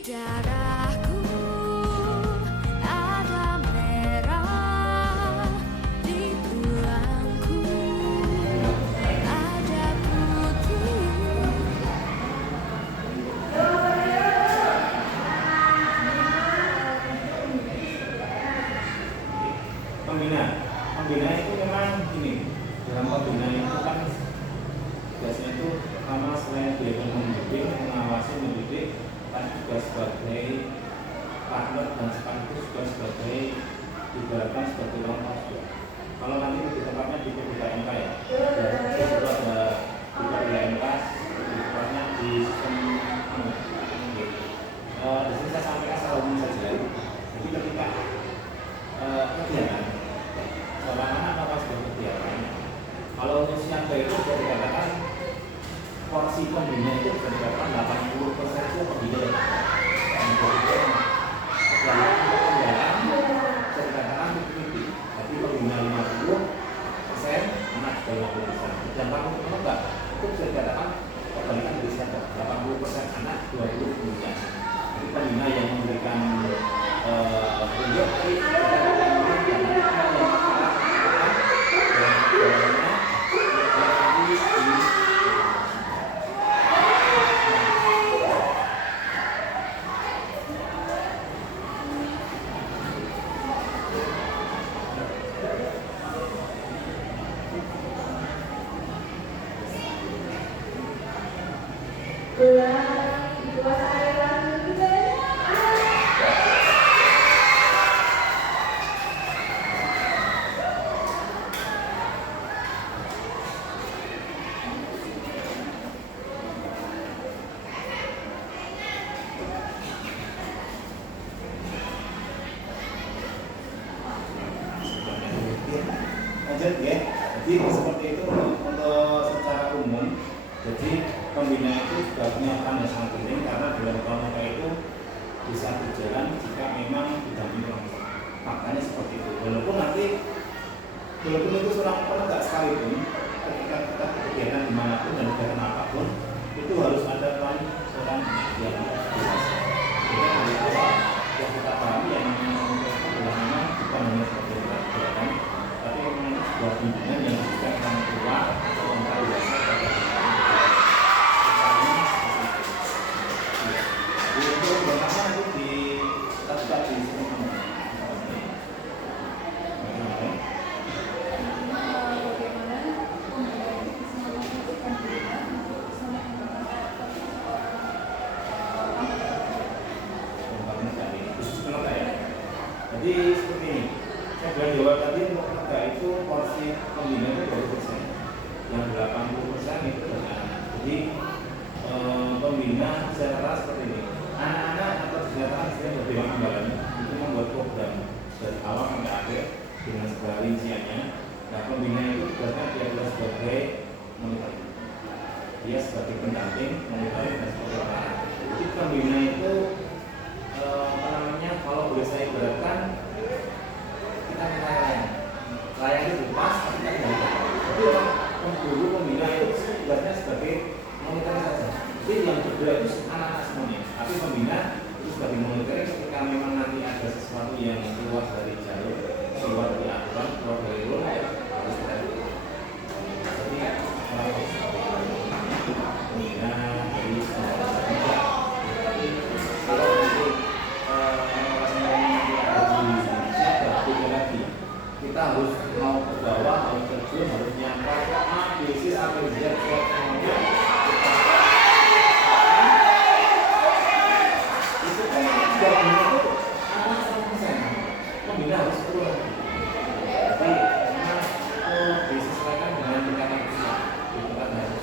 darahku ada merah, di tulangku ada putih. Pembina itu memang gini, dalam pembina itu kan biasanya itu sama selain dia membimbing, mengawasi, mendidik, kan juga sebagai partner dan sekaligus juga sebagai ibaratkan sebagai orang tua. Kalau nanti di tempatnya di PPKMK ya, itu juga ada di PPKMK, di tempatnya di sistem di sini saya sampaikan secara umum saja. Jadi ketika kegiatan seorang anak melakukan sebuah kegiatan, kalau untuk siaga itu bisa dikatakan porsi pembina itu bisa dikatakan 80% itu pembina. Kemudian kendala bisa dikatakan 50-50. Jadi pembina 50%, anak juga 50%. Dan kalau enggak, itu bisa dikatakan kebalikan dari siaga, 80% anak, 20% pembina. Jadi pembina yang memberikan tunjuk lanjut ya. Jadi seperti itu untuk secara umum. Jadi pembina itu juga punya peran yang sangat penting karena dalam pramuka itu bisa berjalan jika memang didampingi orang tua. Faktanya seperti itu. Walaupun itu seorang penegak sekalipun, ketika kita kegiatan dimanapun dan kegiatan apapun itu harus ada peran seorang yang organisasi. Jadi dari awal yang kita pahami yang namanya adalah memang bukan hanya seperti kegiatan, tapi memang sebuah bimbingan yang diberikan orang tua atau orang dewasa pada untuk pertama itu kita sudah di sini. Jadi seperti ini, saya bilang jawab tadi untuk penegak itu porsi pembina itu 20%, yang 80% itu anak. Jadi pembina secara seperti ini, anak-anak atau secara istilahnya berbeda ambalan itu membuat program dari awal sampai akhir dengan segala rinciannya. Nah pembina itu berarti dia adalah sebagai monitoring, dia sebagai pendamping, monitoring dan sebagai orang. Jadi pembina itu kalau boleh saya ibaratkan kita layan itu pas tapi kita tidak. Tapi guru pembina itu ibaratnya sebagai monitoring saja. Jadi yang bergerak itu anak-anak semuanya. Tapi pembina itu sebagai monitoring ketika memang nanti ada sesuatu yang keluar dari jalur, keluar dari aturan, keluar dari rule harus kita ikuti. Jadi pembina dari kita harus mau ke bawah, harus terjun, harus nyampe A, B, C, sampai Z, semuanya itu kan sudah benar itu anak 100%. Pembina harus keluar. Jadi memang itu disesuaikan dengan tingkatan usia. Itu kan harus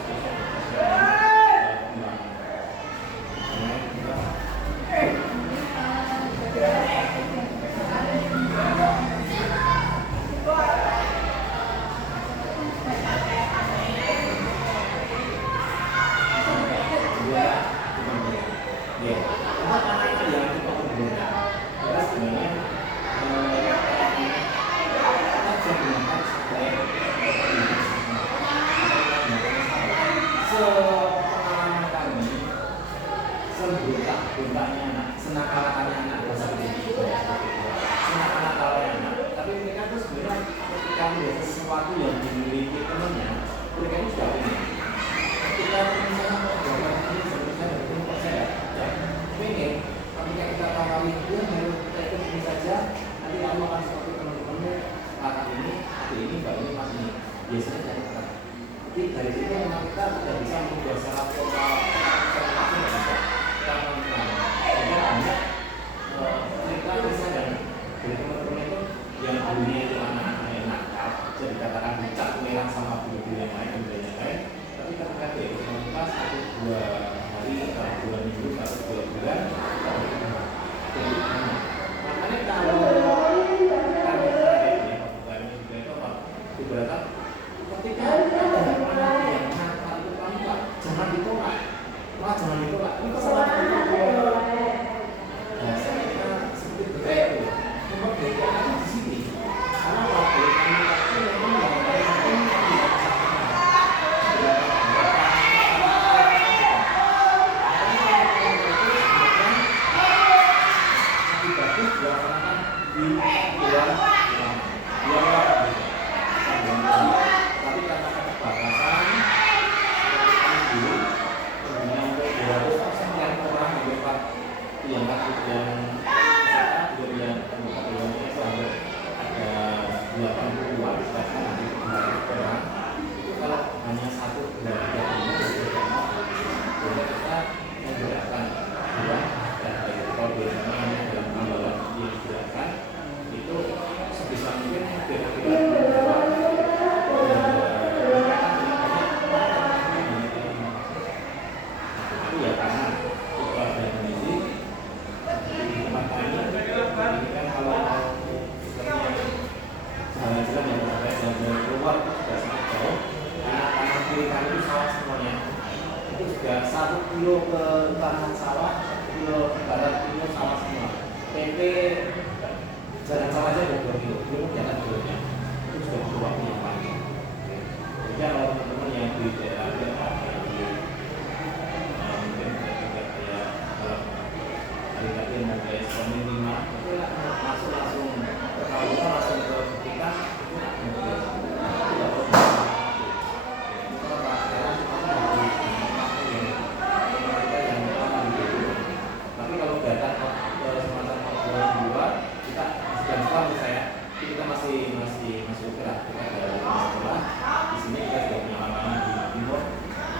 sepengalaman kami, sebentak-bentaknya anak kita tidak bisa membuat secara formal sertifikasi, tidak bisa terang-terangan. Sehingga banyak cerita kisah dan dari teman-teman itu yang dulunya itu anak-anak yang nakal, jadi dikatakan dicap merah sama guru-guru yang lain dan yang lain, tapi ketika dia ikut komunitas 1-2 hari atau 2 minggu atau 2 bulan, makanya kalau kami terakhir ya, kami juga itu apa? Ibaratnya ketika ada anak yang nakal itu pelan-pelan, jangan ditolak, jangan ditolak. Ini kesalahan itu. Nah, saya kira seperti itu. Memperbaiki di sini, karena waktu itu memang yang paling penting tidak bagus dilaksanakan di luar tapi karena keterbatasan dulu kemudian untuk 200% yang orang yang dapat yang yang itu ada 80-an sedangkan nanti orang itu kalau hanya 1-2 kita menggerakkan dua dan kalau biasanya dalam tambahan yang digerakkan itu sebisa mungkin kira-kira itu ya karena itu ada kondisi di tempat kami ini kan kalau jalan-jalan yang berada jalan keluar itu sudah sangat jauh karena kanan kiri kami itu sawah semuanya itu sudah 1 kilo ke kanan sawah 1 kilo ke barat kilo sawah semua PP jalan sawah aja udah 2 kilo belum jalan kilonya itu sudah butuh waktu yang panjang jadi kalau teman-teman yang di daerah mungkin kayak hari-hari mau kayak Senin 5 itu langsung kalau kita langsung ke kita itu tidak tapi kalau datang ke semacam obrolan di luar kita sedang sekolah menurut saya kita masih oke lah kita ada sekolah di sini kita sudah punya lapangan di timur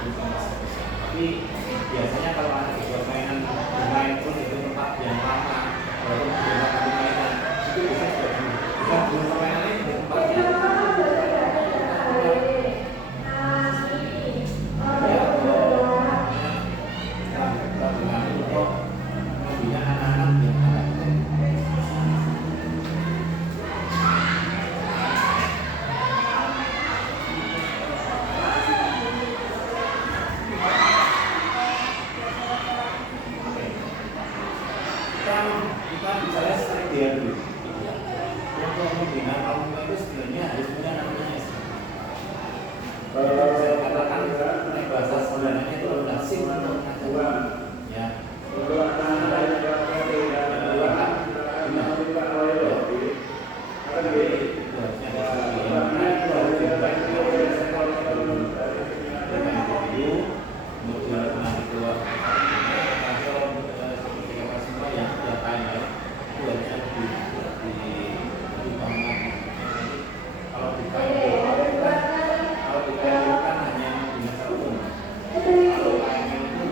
itu masih bisa tapi biasanya kalau anak dibuat mainan bermain terus itu tempat yang lama walaupun di tempat permainan itu biasanya sudah bukan belum permainannya di tempatnya kita bicara strategi dulu. Untuk membina kaum muda itu sebenarnya harus punya namanya SK. Saya katakan bahasa sebenarnya itu adalah SIM untuk ngajar. Ya. Kalau kita hanya dengan satu, kalau lainnya itu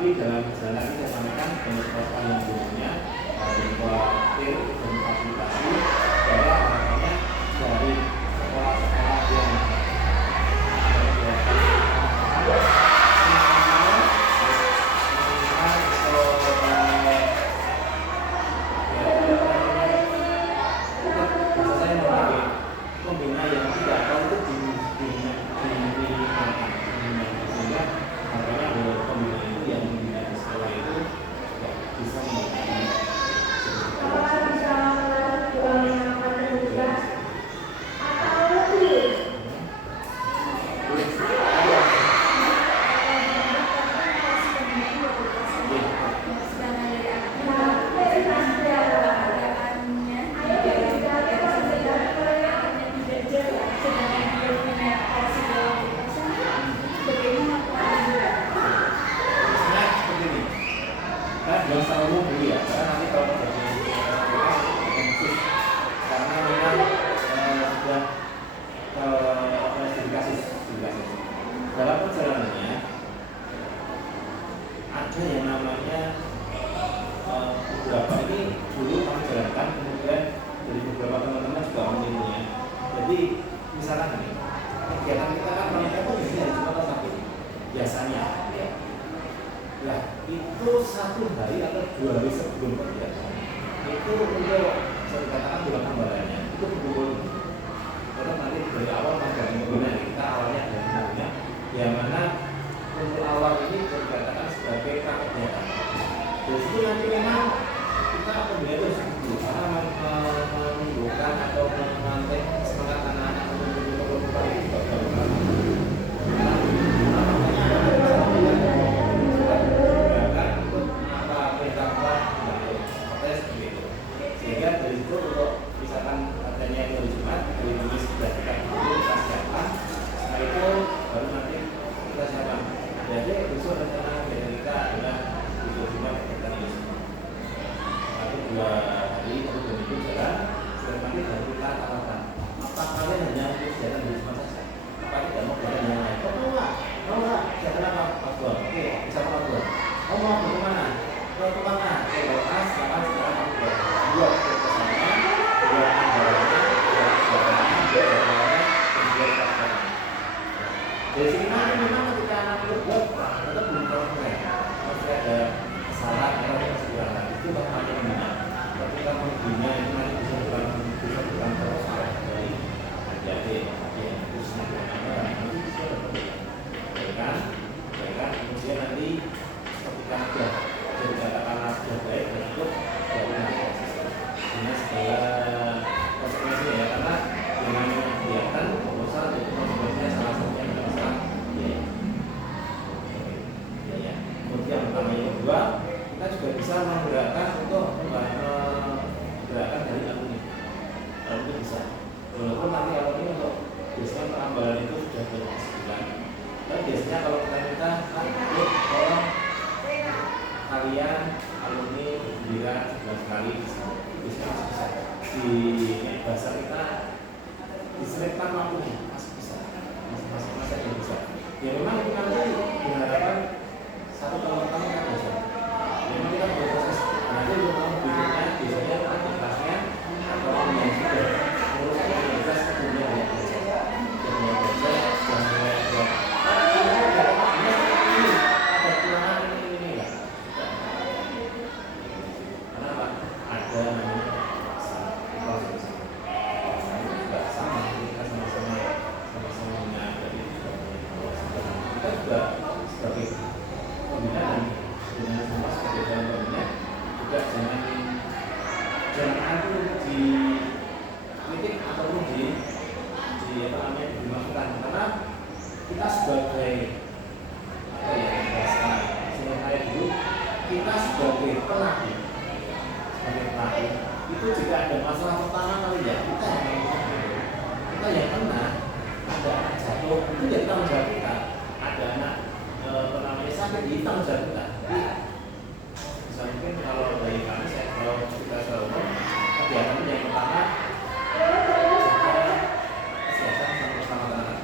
Tapi dalam perjalanan ini saya sampaikan dengan protokol yang sebelumnya berupa til dan fasilitasi bahwa harapannya dari sekolah-sekolah yang pembina yang tidak tahu itu sehingga makanya bahwa pembina itu yang membina di sekolah itu bisa membantu yang selalu dulu ya, karena nanti kalau terjadi khusus karena memang sudah studi kasus. Dalam perjalanannya ada yang namanya beberapa ini dulu kami jalankan, kemudian dari beberapa teman-teman juga menirunya. Jadi misalkan ini kegiatan kita kan mereka pun biasanya hari Jumat atau Sabtu biasanya. Nah, itu 1 hari atau 2 hari sebelum kegiatan itu untuk saya katakan bulan tambahannya itu berkumpul. Karena nanti dari awal dari pembina kita awalnya dari pembina yang mana untuk awal ini dikatakan sebagai prakegiatan. Dari situ nanti memang kita pembina itu setuju karena menunjukkan atau menantik semangat anak-anak untuk berkumpul itu juga sehingga dari situ untuk misalkan katanya itu hari Jumat, hari Kamis sudah kita siapkan. Setelah itu baru nanti kita siapkan. Jadi besok rencana dari kita adalah besok Jumat kita ini. Nanti 2 hari atau 2 minggu jalan. Setelah nanti baru kita tawarkan. Apa kalian hanya untuk jalan di Jumat saja? Apa tidak mau jalan yang lain? Oh enggak, jalan apa? Pak Tuan. Oke, bisa Pak Tuan. Oh mau ke mana? Ke mana? Ke Bapak, sekarang aku buat kesana, buat anggarannya, buat siapanya, dari sini nanti memang ketika anak itu buat, tetap belum selesai. Masih ada kesalahan atau kekurangan itu bagaimana membina. Tapi kalau membina itu nanti bisa bukan terus dari adik-adik yang khususnya dengan nanti bisa kan, kemudian nanti ketika ada katakanlah sudah baik untuk dengan segala konsekuensinya ya, karena dengan kegiatan proposal itu konsekuensinya salah satunya adalah masalah ya. Kemudian pertama yang kedua kita juga bisa menggerakkan untuk menggerakkan dari alumni bisa walaupun nanti alumni untuk biasanya penambahan itu sudah bersebulan. Dan biasanya kalau kita minta tolong kalian alumni berdirian 11 kali bisa di bahasa kita diselipkan waktunya masih bisa masih bisa ya. Memang itu nanti diharapkan 1 tahun pertama kan bisa memang kita berproses nanti untuk tahun berikutnya biasanya ada kelasnya atau yang sudah lulus universitas sebelumnya ya belajar dan mulai ada kurangan ini lah. Kenapa? Ada namanya sama kita sama-sama menyadari kita juga sebagai pembinaan dengan semua sebagai dalam pembinaan juga jangan aku di kritik ataupun di apa namanya dimasukkan karena kita sebagai apa ya bahasa saya dulu kita sebagai pelaku itu jika ada masalah pertama kali ya kita yang kena ada anak jatuh itu jadi tanggung jawab kita, ada anak namanya sakit itu tanggung jawab kita. Bisa mungkin kalau dari kami kalau kita selalu kegiatan yang pertama jaga kesehatan sama anak.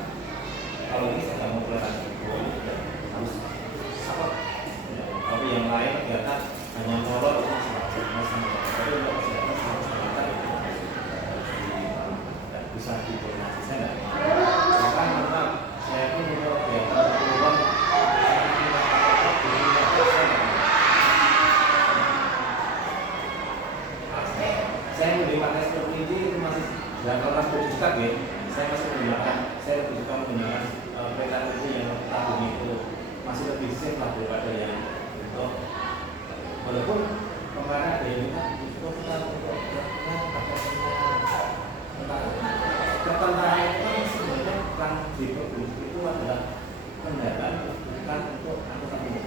Kalau ini saya nggak mau kelihatan harus support. lain kegiatan hanya molor itu masih wajar sama tapi untuk kesehatan sama kesehatan itu tidak bisa dikoordinasi saya nggak mau bahkan saya pun untuk kegiatan keluar saya lebih pakai seperti ini itu masih dalam kelas berjuta ya saya masih menggunakan saya lebih suka menggunakan kereta itu yang tabung itu masih lebih safe lah daripada yang untuk walaupun kemarin ada yang bilang itu kita untuk ketentara itu kan sebenarnya kan diproduksi itu adalah kendaraan bukan untuk angkutan umum.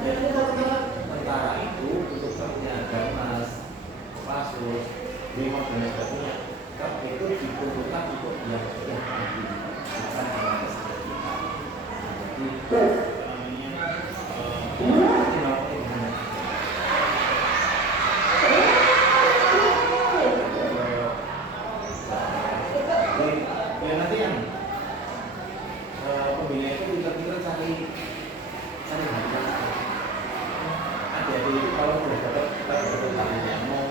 Jadi tentara itu untuk menjaga mas pasus brimob dan sebagainya itu diperuntukkan untuk yang sudah mati bukan hanya kesehatan kita. Jadi ya nanti yang pembina itu pintar-pintar cari hadiah. Adik-adik itu kalau sudah dapat hadiah mau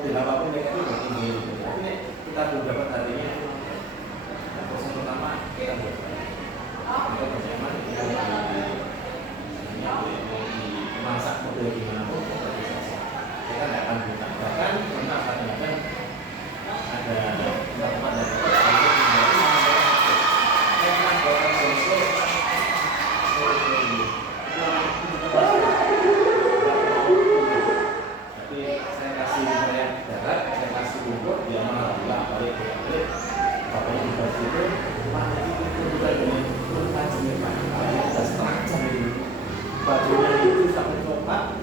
di apapun mereka itu tinggi. Tapi kita belum dapat hadiahnya. Proses pertama kita berjaman kita masak model gimana pun kita nggak akan buka. Bahkan pernah kadang-kadang ada teman-teman dari tapi saya kasih kayak darat, saya kasih lumpur, dia malah bilang balik bapaknya di bawah itu mana itu kita dengan luka jenis apa? Ada setengah jam itu bajunya itu sampai coba